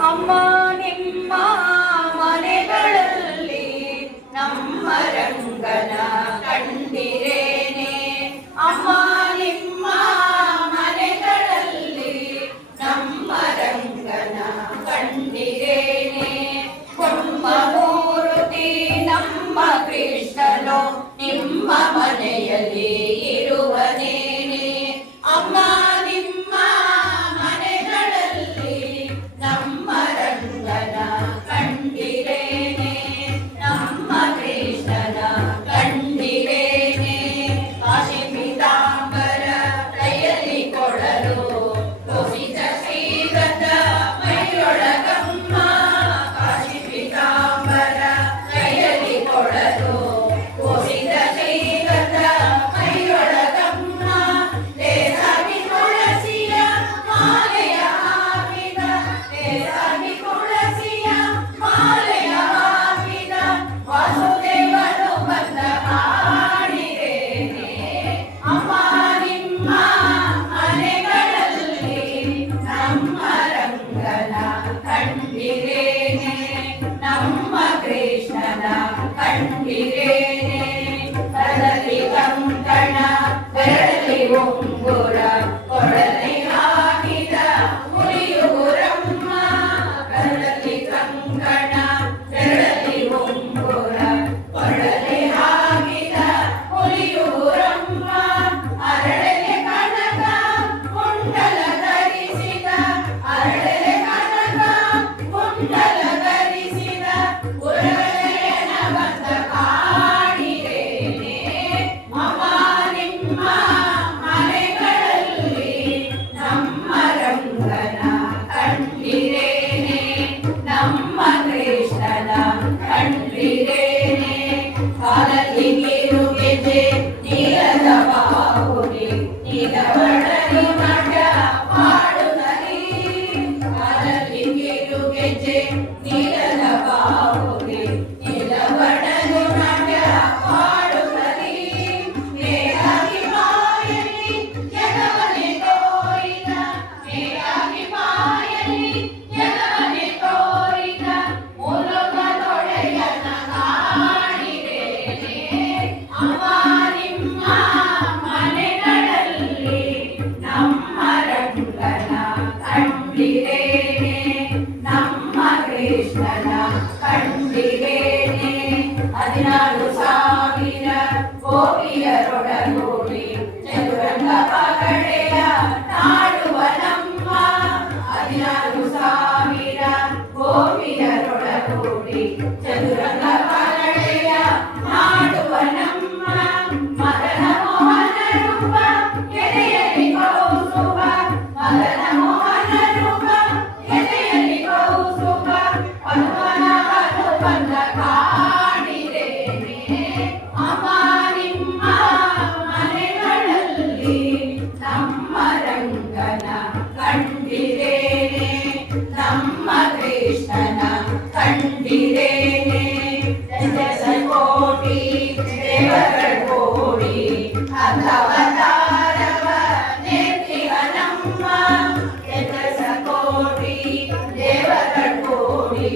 ಅಮ್ಮ ನಿಮ್ಮ ಮನೆಗಳಲ್ಲಿ ನಮ್ಮ ರಂಗನ ಕಂಡಿರೇನೆ. ಅಮ್ಮ ನಿಮ್ಮ ಮನೆಗಳಲ್ಲಿ ನಮ್ಮ ರಂಗನ ಕಂಡಿರೇನೆ. ಬ್ರಹ್ಮಮೂರ್ತಿ ನಮ್ಮ ಕೃಷ್ಣನು ನಿಮ್ಮ ಮನೆಯಲ್ಲಿ ಇರುವನೇನೆ. ಅಮ್ಮ ನಿಮ್ಮ ಮನೆಗಳಲ್ಲಿ ನಮ್ಮ ರಂಗನ ಕಂಡಿರೇನೆ. ನಮ್ಮ ಕೃಷ್ಣನ ಕಂಡಿರೇನೆ. ಕಾಶಿ ಪೀತಾಂಬರ ಕೈಯಲ್ಲಿ ಕೊಡಲು ತೋರಿದ ಶ್ರೀಗಂಧ ಮೈಯೊಳಗಮ್ಮ. ಕಾಶಿ ಪೀತಾಂಬರ ಕೈಯಲ್ಲಿ ಕೊಡಲು ತೋರಿದ ಶ್ರೀಗಂಧ ಮೈಯೊಳಗಮ್ಮ. ದೇಸಾಗಿ ತುಳಸಿಯ ಮಾಲೆಯ ಹಾಕಿದ, ದೇಸಾಗಿ ತುಳಸಿಯ ಮಾಲೆಯ ಹಾಕಿದ ವಾಸುದೇವನು ಬಂದ ಕಾಣಿರೇನೆ. ಅಮ್ಮ ನಿಮ್ಮ ಮನೆಗಳಲ್ಲಿ ನಮ್ಮ ರಂಗನ ಕಂಡಿರೇನೆ. ನಮ್ಮ ಕೃಷ್ಣನ ಕಂಡಿರೇನೆ. ಕರಲಿ ಕಂಕಣ ಬೆರಳಿ ಉಂಗುರ ಕೊಡಲಿ ಹಾಕಿದ ಹುಲಿಯೂರಮ್ಮ. ಕರಲಿ ಕಂಕಣ ಬೆರಳಿ ಉಂಗುರ ಕೊಡಲಿ ಹಾಕಿದ ಹುಲಿಯೂರಮ್ಮ. ಅರಳೆಲೆ ಕನಕ ಕುಂಡಲ ಧರಿಸಿದ, ಅರಳೆಲೆ ಕನಕ ಕುಂಡಲ ಧರಿಸಿದ ಉರಳೆಯನ ಬಂದ ಕಾಣಿರೇನೆ. ಅಮ್ಮ ನಿಮ್ಮ ಮನೆಗಳಲ್ಲಿ ನಮ್ಮ ರಂಗನ ಕಂಡಿರೇನೆ. ನಮ್ಮ ಕೃಷ್ಣನ ಕಂಡಿರೇನೆ. ಕಾಲಲ್ಲಿ ಕಿರುಗೆಜೆ ನೀರದ ಬಾಹುಲಿ ನೀಲವರ್ಣನಿ ನಾಟ್ಯ ಮಾಡುತ್ತಲೀ. ಕಾಲಲ್ಲಿ ಕಿರುಗೆಜೆ ನೀರದ ಬಾಹುಲಿ ನೀಲವರ್ಣನಿ ನಾಟ್ಯ ಮಾಡುತ್ತಲೀ. ನೇರಾಗಿ ಮಾಯಲಿ ಜಗವನೆ ತೋರಿದ, ನೇರಾಗಿ ಮಾಯಲಿ ಜಗವನೆ ತೋರಿದ ಮೂಲೊಡೆಯನ ಕಾಣಿರೇನೆ. ಅಮ್ಮ ನಿಮ್ಮ ಮನೆಗಳಲ್ಲಿ ನಮ್ಮ ರಂಗನ ಕಂಡಿರೇನೆ. ನಮ್ಮ ಕೃಷ್ಣನ ಕಂಡಿರೇನೆ. 16,000 ಗೋಪಿಯರೊಡಗೂಡಿ ಚದುರಂಗ ಪಗಡೆಯ ನಾಡುವ ನಮ್ಮ. 16,000 ಗೋಪಿಯರೊಡಗೂಡಿ ಚದುರಂಗ ಪಗಡೆಯ ನಾಡುವ ನಮ್ಮ. ಮದನ ಮೋಹನ ರೂಪ ಎದೆಯಲ್ಲಿ ಕೌಸುಭ, ಮದನ ಮೋಹನ ರೂಪ ಎದೆಯಲ್ಲಿ ಕೌಸುಭ ಹನುಮನ ಹನುಮಂತ ಕಾಣಿರೇನೆ. ಅಮ್ಮ ನಿಮ್ಮ ಮನೆಗಳಲ್ಲಿ ನಮ್ಮ ರಂಗನ ಕಂಡಿರೇನೆ. ನಮ್ಮ ಕೃಷ್ಣನ ಕಂಡಿರೇನೆ. ಕೋಟಿ ದೇವರಗೋಡಿ ಅಥವತಾರವ ನೆತ್ತಿಗ ನಮ್ಮ. ಕೋಟಿ ದೇವರಗೋಡಿ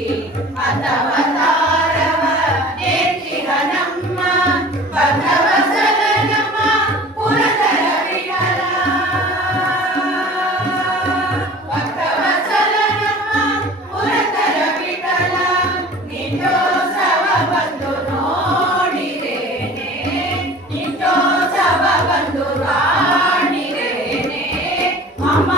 ಅಥವತಾರವ ನೆತ್ತಿಗ ನಮ್ಮ. ಭಕ್ತವತ್ಸಲ ನಮ್ಮ ಪುರಧರ ವಿಠಲ, ಭಕ್ತವತ್ಸಲ ನಮ್ಮ ಪುರಧರ ವಿಠಲ. ನಿಂದೋತ್ಸವ ಬಂದು ನೋಡಿರೇನೆ. ನಿಂದೋತ್ಸವ ಬಂದು ಕಾಣಿರೇನೆ. ಅಮ್ಮ